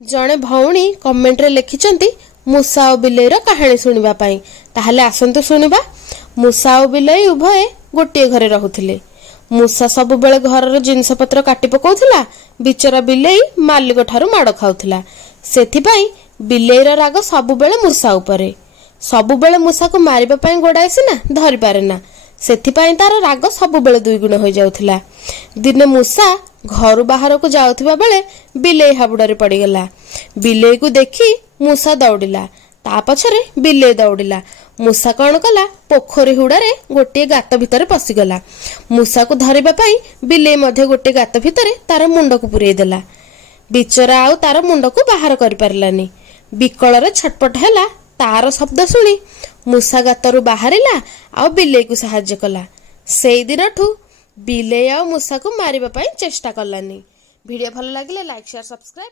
जड़े भौणी कमेंट रे लिखिचंती मूसा और बिलेईर कहानी सुनिबा पाई। ताहले आसंतु सुनिबा। मूसा और बिलेई उभय गोटे घरे रहुथिले। मूसा सब बेले घरर जिनस पत्र काटी पकाउथिला, बिचरा बिलेई मालिक ठारू माड़ खाउथिला। सेथिपाई बिलेईर राग सब बेले मूसा उपरे। सब बेले मूसा को मारिबा पाई गोड़ाए सिना धरि पारेना, सेथिपाई तार राग सब बेले दुई गुण हो जाउथिला। दिने मूसा घर बाहर को जाउथिबा बेले बिलेई हाबुड़ारे पड़ीगला। बिलेई को देखी मूसा दौड़िला, ता पछरे बिलेई दौड़िला। मूसा कौन कला, पोखरी हुड़ारे गोटे गात भितर पशिगला। मूसा को धरिबा पाई बिलेई मध्य गोटे गात भितर तार मुंड को पुरेई देला। बिचरा आउ तार मुंड को बाहर करि पारलानी। बिकଳରେ छटपट हैला। तार शब्द शुणी मूसा गातरू बाहरिला आ बिलेई को साहाय्य कला। सेई दिनठू बिलेई आ मूसा को मारिबा पाई चेष्टा कलानी। वीडियो भल लागिले लाइक शेयर सब्सक्राइब।